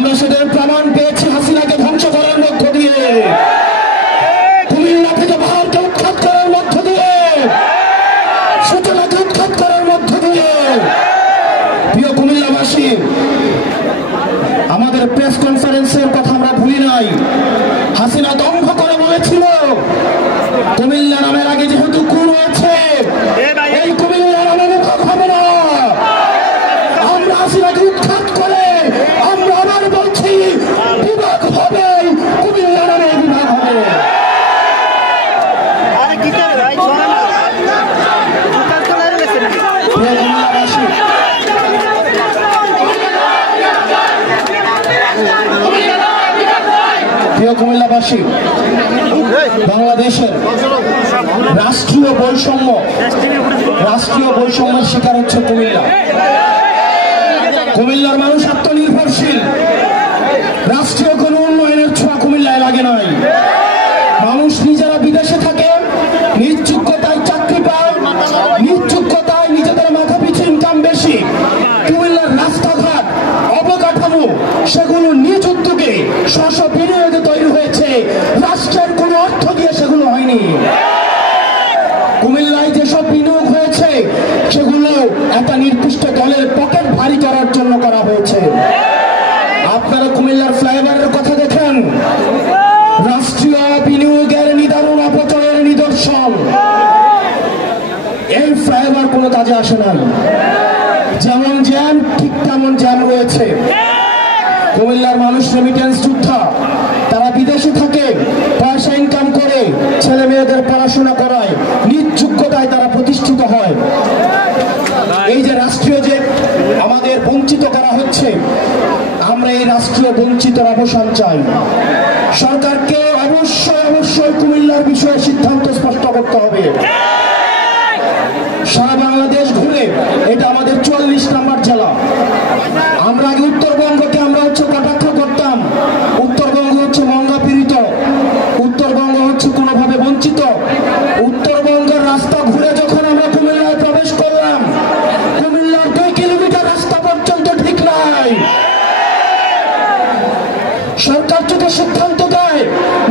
আমরা সেটার প্রমাণ পেয়েছি হাসিনাকে ধ্বংস করার মধ্য দিয়ে, কুমিল্লা থেকে ভারতকে উৎখাত করার মধ্য দিয়ে, সূচনাকে উৎখাত করার মধ্য দিয়ে। প্রিয় কুমিল্লাবাসী, আমাদের প্রেস কনফারেন্সের কথা আমরা ভুলি নাই। হাসিনা দম্ভ করে বলেছিল কুমিল্লা নামের আগে যেহেতু খুন হয়েছে, এই কুমিল্লা নামে বিভাগ হবে না। আমরা হাসিনাকে উৎখাত করে আমরা আবার বলছি বিভাগ হবে, কুমিল্লা নামে বিভাগ হবে। প্রিয় কুমিল্লাবাসী, বাংলাদেশের রাষ্ট্রীয় বৈষম্যের শিকার হচ্ছে কুমিল্লা। কুমিল্লার মানুষ আত্মনির্ভরশীল, রাষ্ট্রীয় কোনো উন্নয়নের ছোঁয়া কুমিল্লায় লাগে নাই। মানুষ নিজেরা বিদেশে থাকে, নিজ যোগ্যতায় চাকরি পায়, নিজ যোগ্যতায় নিজেদের মাথা পিছু ইনকাম বেশি। কুমিল্লার রাস্তাঘাট, অবকাঠামো সেগুলো নিজ উদ্যোগে স্ব বিনিয়োগে তৈরি হয়েছে, রাষ্ট্রের কোনো অর্থ দিয়ে সেগুলো হয়নি। কুমিল্লায় যেসব বিনিয়োগ হয়েছে সেগুলো একটা নির্দিষ্ট দলের পকেট ভারী করার জন্য করা হয়েছে। আপনারা কুমিল্লার ফ্লাইওভারের কথা দেখেন, রাষ্ট্রীয় বিনিয়োগের নিদারুণ অপচয়ের নিদর্শন। এই ফ্লাইওভার কোনো কাজে আসে না, যেমন জ্যাম ঠিক তেমন জ্যাম রয়েছে। কুমিল্লার মানুষ রেমিটেন্স যোদ্ধা, তারা বিদেশে থাকে, পয়সা ইনকাম করে ছেলে মেয়েদের পড়াশোনা করায়, নিজ যোগ্যতায় তারা প্রতিষ্ঠিত হয়। এই যে রাষ্ট্রীয় যে আমাদের বঞ্চিত করা হচ্ছে, আমরা এই রাষ্ট্রীয় বঞ্চিতের অবসান চাই। সরকারকে অবশ্যই কুমিল্লার বিষয়ে সিদ্ধান্ত স্পষ্ট করতে হবে। সারা বাংলাদেশ ঘুরে এটা আমাদের 44 নম্বর জেলা। আমরা আগে উত্তরবঙ্গকে আমরা কটাক্ষ করতাম, উত্তরবঙ্গ হচ্ছে মঙ্গা পীড়িত, উত্তরবঙ্গ হচ্ছে কোনোভাবে বঞ্চিত। উত্তরবঙ্গের রাস্তা ঘুরে যখন আমরা কুমিল্লায় প্রবেশ করলাম, কুমিল্লার 2 কিলোমিটার রাস্তা পর্যন্ত ঠিক নাই। সরকার যদি সিদ্ধান্ত দেয়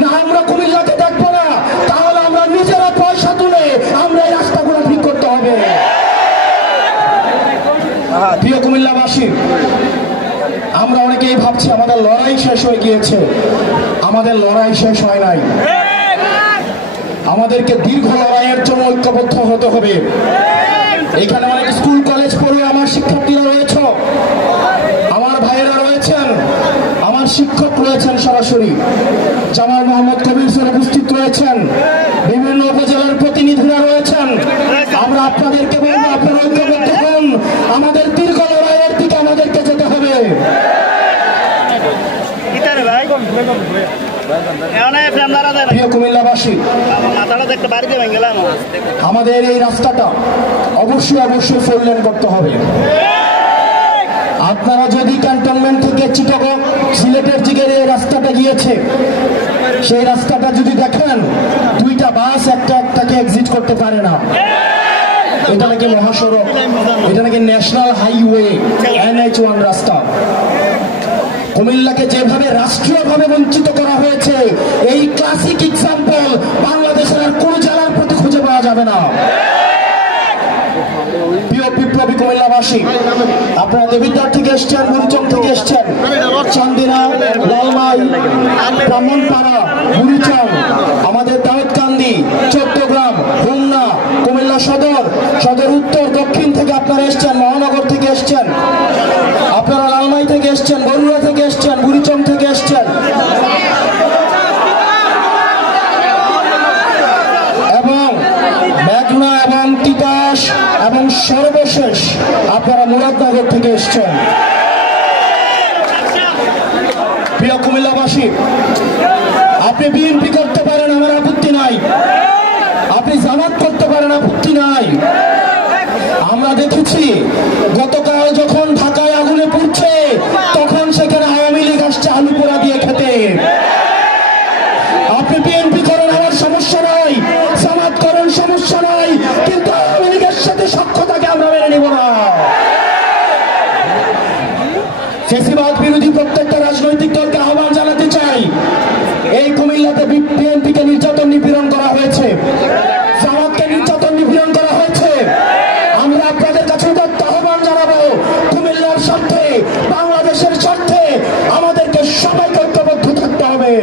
না আমরা কুমিল্লাকে দেখবো না, তাহলে আমরা নিজেরা পয়সা তুলে আমরা এই রাস্তাগুলো ঠিক করতে হবে। প্রিয় কুমিল্লাবাসী, আমরা অনেকেই ভাবছি আমাদের লড়াই শেষ হয়ে গিয়েছে। আমাদের লড়াই শেষ হয় নাই, আমাদেরকে দীর্ঘ লড়াইয়ের জন্য ঐক্যবদ্ধ হতে হবে। এখানে অনেক স্কুল কলেজ পড়ুয়া আমার শিক্ষার্থীরা রয়েছে, আমার ভাইয়েরা রয়েছেন, আমার শিক্ষক রয়েছেন, সরাসরি জামাল মোহাম্মদ কবির স্যার উপস্থিত রয়েছেন, বিভিন্ন উপজেলার প্রতিনিধিরা রয়েছেন। আমরা আপনাদেরকে বলবো আপনারা ঐক্যবদ্ধ হন, আমাদের দীর্ঘ লড়াইয়ের দিকে আমাদেরকে যেতে হবে। প্রিয় কুমিল্লাবাসী, আমাদের এই রাস্তাটা অবশ্যই 4 লেন করতে হবে। আপনারা যদি ক্যান্টনমেন্ট থেকে চিটাগং সিলেটের দিকে এই রাস্তাটা গিয়েছে, সেই রাস্তাটা যদি দেখেন 2টা বাস একটাকে এক্সিট করতে পারে না। এটা নাকি মহাসড়ক, এটা নাকি ন্যাশনাল হাইওয়ে, NH1 রাস্তা। কুমিল্লাকে যেভাবে রাষ্ট্রীয়ভাবে বঞ্চিত করা হয়েছে, এই ক্লাসিক এক্সাম্পল বাংলাদেশের আর কোন জেলার প্রতি খুঁজে পাওয়া যাবে না। প্রিয় বিপ্লবী কুমিল্লাবাসী, আপনারা দেবিদ্বার থেকে এসছেন, বুড়িচং থেকে এসছেন, চান্দিনা, লালমাই, ব্রাহ্মণপাড়া, বুড়িচং, আমাদের দাউদকান্দি, চট্টগ্রাম, হোমনা, কুমিল্লা সদর উত্তর দক্ষিণ থেকে আপনারা এসছেন, মহানগর থেকে এসছেন, আপনারা লালমাই থেকে এসছেন, বরুড়া থেকে এসছেন, বুড়িচং থেকে এসছেন, এবং মেঘনা এবং তিতাস এবং সর্বশেষ আপনারা মুরাদনগর থেকে এসছেন। প্রিয় কুমিল্লাবাসী, আপনি বিএনপি করতে পারেন, আমার আপত্তি নাই, আপনি জামাত করতে পারেন, আপত্তি নাই। আমরা দেখেছি গতকাল যখন ঢাকায় আগুনে পুড়ছে, তখন সেখানে আওয়ামী লীগ আসছে আলু পোড়া দিয়ে খেতে। আপনি বিএনপি করেন, আমার সমস্যা নাই, জামাত করেন, সমস্যা নাই, কিন্তু আওয়ামী লীগের সাথে সখ্যতাকে আমরা মেনে নিব না। ফেসিবাদ বিরোধী বিরোধী প্রত্যেকটা রাজনৈতিক দলকে আহ্বান জানাতে চাই, এই কুমিল্লাতে বিএনপিকে নির্যাতন নিপীড়ন করা হয়েছে, জামাতকে নির্যাতন নিপীড়ন করা হয়েছে। আমরা আপনাদের কাছে উদাত্ত আহ্বান জানাবো, কুমিল্লার স্বার্থে, বাংলাদেশের স্বার্থে আমাদেরকে সবাইকে ঐক্যবদ্ধ থাকতে হবে।